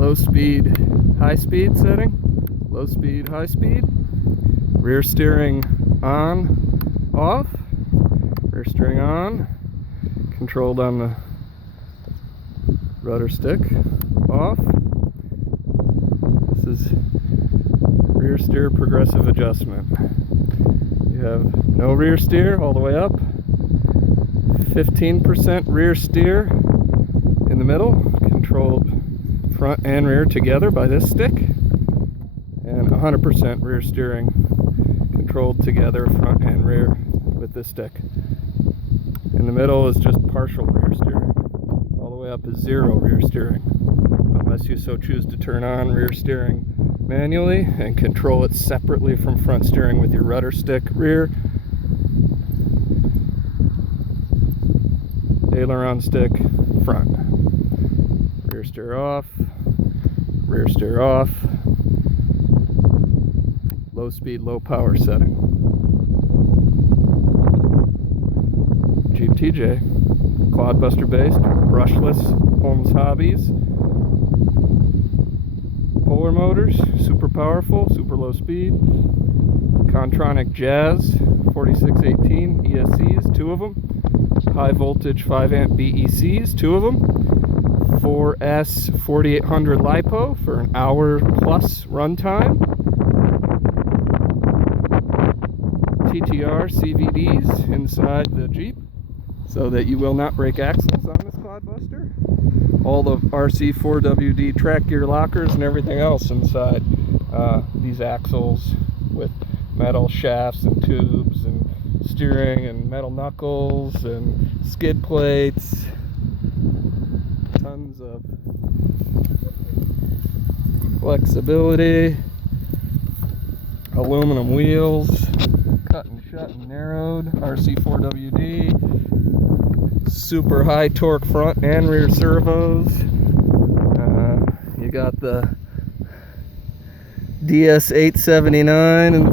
low speed, high speed setting, low speed, high speed, rear steering on, off, rear steering on, controlled on the rudder stick, off. This is rear steer progressive adjustment. You have no rear steer all the way up, 15% rear steer in the middle, controlled front and rear together by this stick, and 100% rear steering controlled together front and rear with this stick. In the middle is just partial rear steering. All the way up is 0 rear steering, unless you so choose to turn on rear steering manually and control it separately from front steering with your rudder stick rear, aileron stick front, rear steer off, rear steer off, low speed, low power setting. Jeep TJ, ClodBuster based, brushless, Holmes Hobbies, polar motors, super powerful, super low speed, Kontronic Jazz 4618 ESCs, 2 of them, high voltage 5 amp BECs, 2 of them, 4S 4800 Lipo for an hour plus runtime, TTR CVDs inside the Jeep so that you will not break axles on this ClodBuster. All the RC4WD TracGear lockers and everything else inside these axles with metal shafts and tubes and steering and metal knuckles and skid plates. Tons of flexibility. Aluminum wheels, cut and shut and narrowed, RC4WD, super high torque front and rear servos. You got the DS879 in the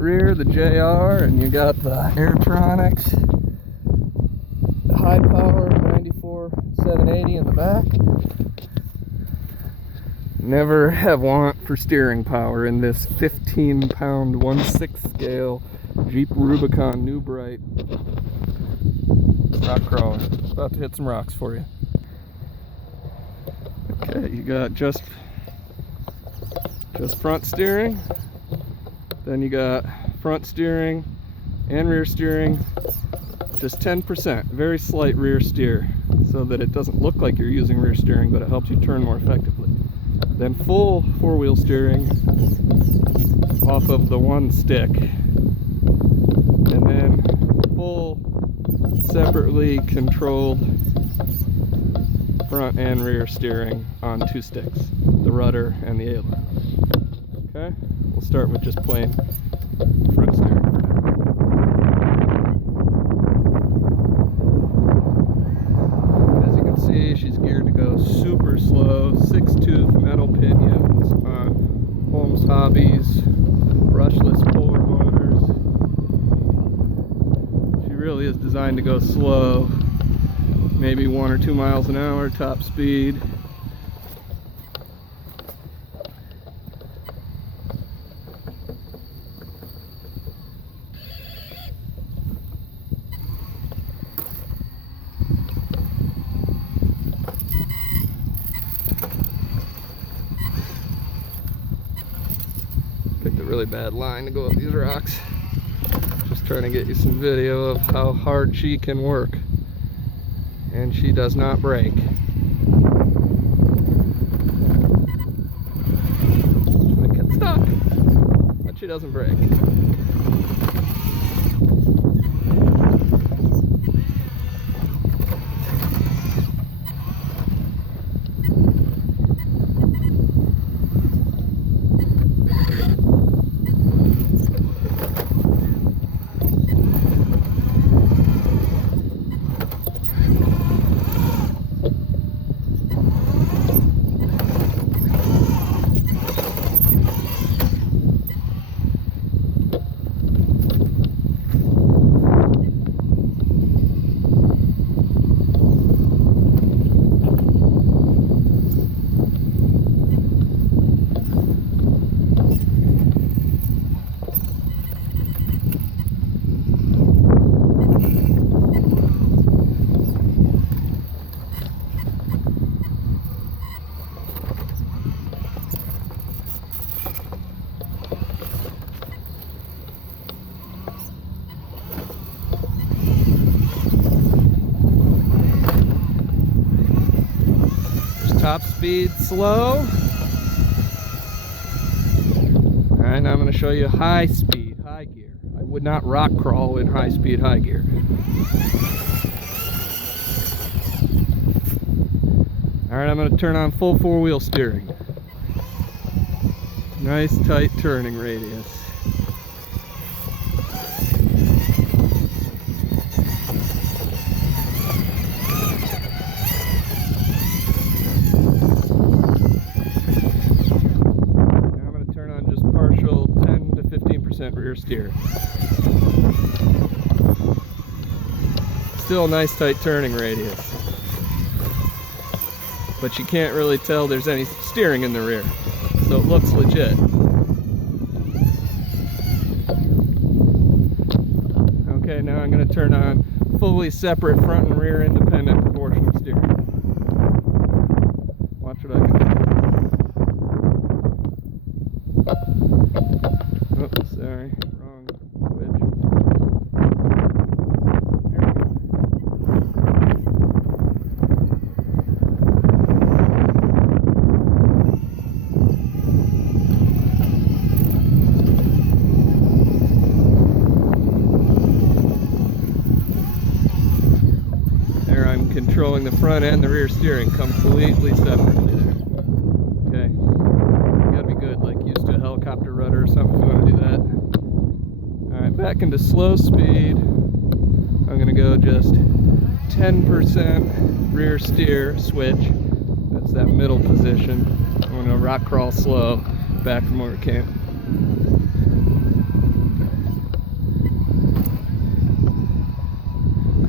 rear, the JR, and you got the Airtronics high power 94-780 in the back. Never have want for steering power in this 15-pound 1/6 scale Jeep Rubicon New Bright rock crawler. About to hit some rocks for you. Okay, you got just front steering, then you got front steering and rear steering, just 10%, very slight rear steer, so that it doesn't look like you're using rear steering, but it helps you turn more effectively. Then full 4-wheel steering off of the one stick, and then full separately controlled front and rear steering on 2 sticks, the rudder and the aileron. Okay, we'll start with just plain front steering. As you can see, she's geared to go super slow, 6-tooth metal pinions on Holmes Hobbies, brushless polar motors. She really is designed to go slow, maybe 1 or 2 miles an hour top speed. Picked a really bad line to go up these rocks. Just trying to get you some video of how hard she can work. And she does not break. She might get stuck, but she doesn't break. Top speed slow. Alright, now I'm going to show you high speed, high gear. I would not rock crawl in high speed, high gear. Alright, I'm going to turn on full four-wheel steering. Nice tight turning radius. Rear steer. Still a nice tight turning radius, but you can't really tell there's any steering in the rear, so it looks legit. Okay, now I'm going to turn on fully separate front and rear independent proportional steering. Watch what I can do. Oops, sorry, wrong switch. There we go. There, I'm controlling the front and the rear steering completely separately there. Okay. Gotta be good, like used to a helicopter rudder or something if you want to do that. Alright, back into slow speed. I'm going to go just 10% rear steer switch. That's that middle position. I'm going to rock crawl slow back from where we came.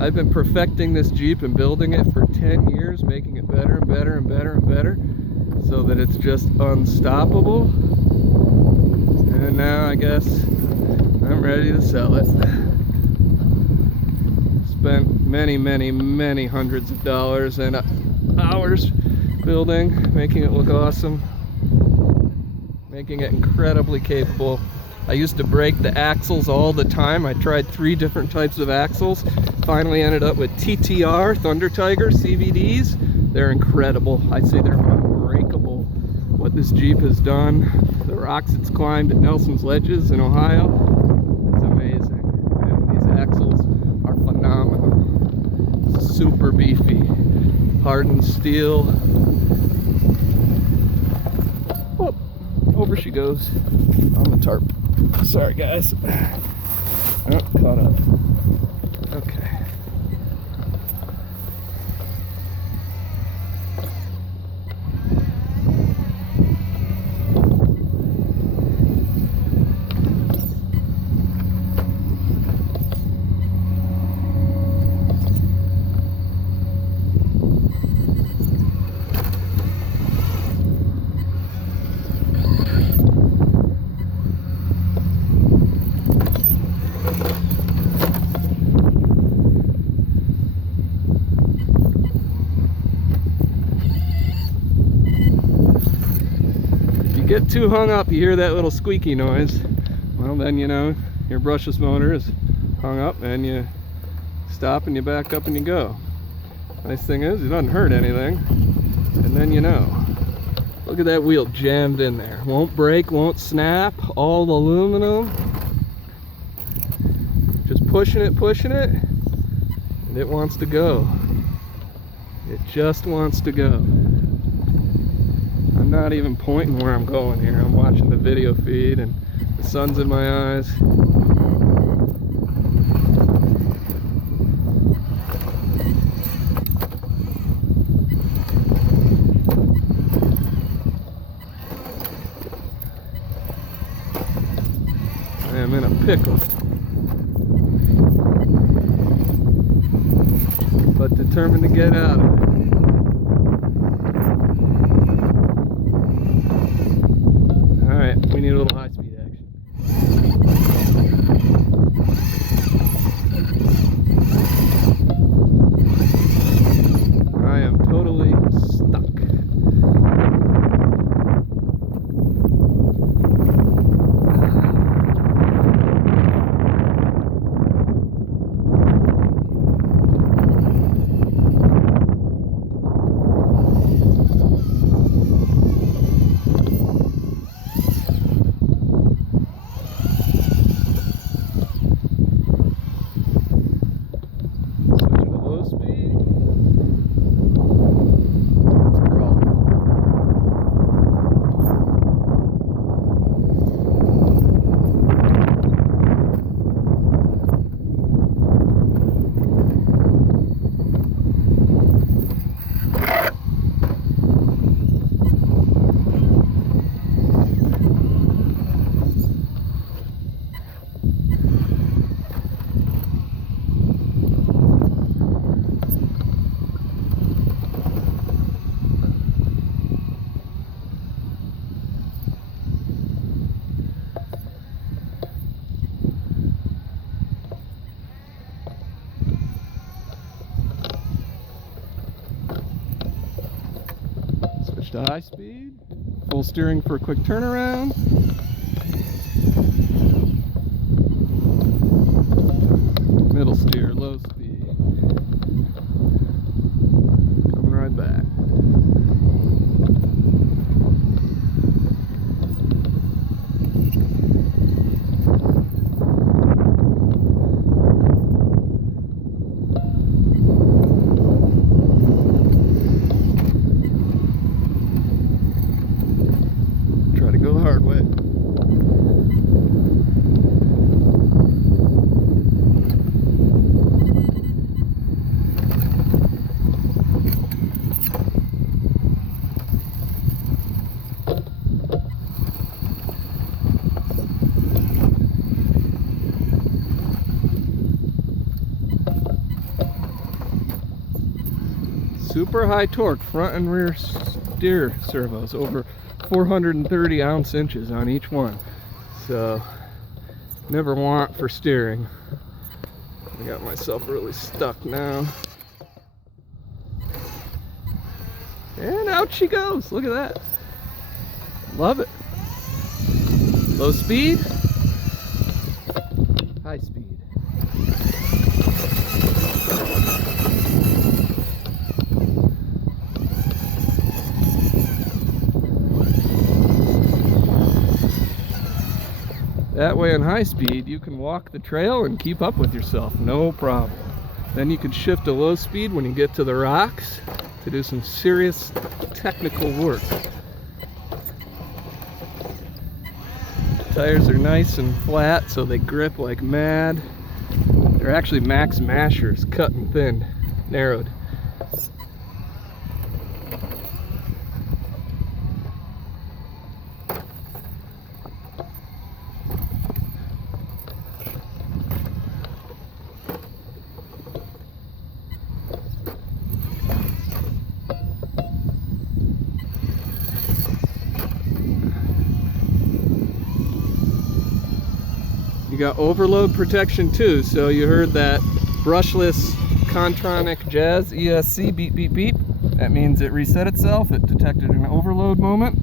I've been perfecting this Jeep and building it for 10 years, making it better and better and better and better, so that it's just unstoppable. And now I guess I'm ready to sell it. Spent many hundreds of dollars and hours building, making it look awesome, making it incredibly capable. I used to break the axles all the time. I tried 3 different types of axles. Finally ended up with TTR, Thunder Tiger, CVDs. They're incredible. I'd say they're unbreakable. What this Jeep has done, the rocks it's climbed at Nelson's Ledges in Ohio, it's amazing. And these axles are phenomenal. Super beefy, hardened steel. Whoop, over she goes on the tarp. Sorry guys. Oh, caught up. Okay. Get too hung up, you hear that little squeaky noise, well then you know your brushless motor is hung up and you stop and you back up and you go. Nice thing is it doesn't hurt anything, and then you know. Look at that wheel jammed in there, won't break, won't snap, all aluminum, just pushing it, and it wants to go. It just wants to go. I'm not even pointing where I'm going here. I'm watching the video feed and the sun's in my eyes. I am in a pickle. But determined to get out of it. We need a little high-speed action. I am totally stuck. Switch to high speed. Full steering for a quick turnaround. Middle steer, low speed. Coming right back. Try to go the hard way. Super high torque front and rear steer servos, over 430 ounce-inches on each one. So never want for steering. I got myself really stuck now. And out she goes. Look at that. Love it. Low speed, high speed. That way in high speed you can walk the trail and keep up with yourself, no problem. Then you can shift to low speed when you get to the rocks to do some serious technical work. Tires are nice and flat so they grip like mad. They're actually max mashers, cut and thinned, narrowed. You got overload protection too, so you heard that brushless Kontronic Jazz ESC beep beep beep. That means it reset itself. It detected an overload moment.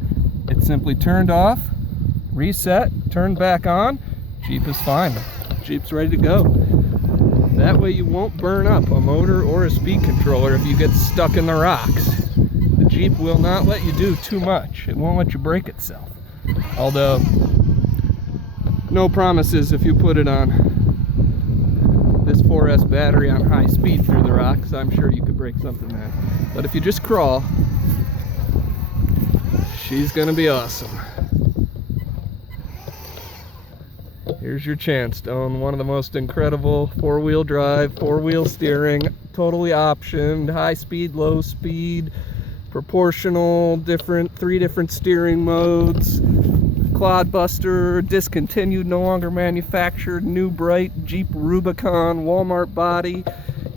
It simply turned off, reset, turned back on. Jeep is fine. Jeep's ready to go. That way you won't burn up a motor or a speed controller if you get stuck in the rocks. The Jeep will not let you do too much. It won't let you break itself. Although, no promises if you put it on this 4S battery on high speed through the rocks. I'm sure you could break something there. But if you just crawl, she's gonna be awesome. Here's your chance to own one of the most incredible four-wheel drive, four-wheel steering, totally optioned, high speed, low speed, proportional, three different steering modes. ClodBuster, discontinued, no longer manufactured, new bright Jeep Rubicon, Walmart body,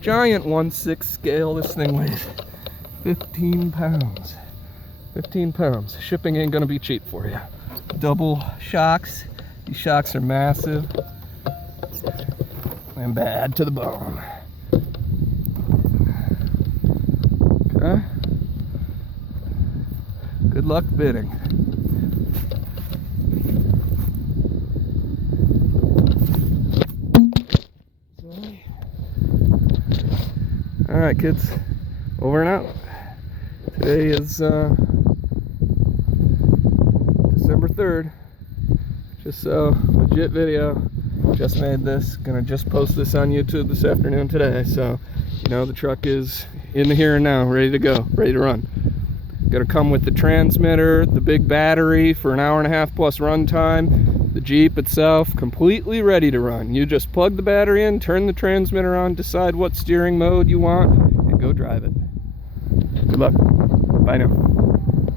giant 1/6 scale. This thing weighs 15 pounds. 15 pounds. Shipping ain't gonna be cheap for you. Double shocks. These shocks are massive and bad to the bone. Okay. Good luck bidding. Alright kids, over and out. Today is December 3rd. Just a legit video. Just made this. Gonna just post this on YouTube this afternoon today. So, you know, the truck is in the here and now, ready to go, ready to run. Gonna come with the transmitter, the big battery for an 1.5 hour plus run time. The Jeep itself completely ready to run. You just plug the battery in, turn the transmitter on, decide what steering mode you want, and go drive it. Good luck. Bye now.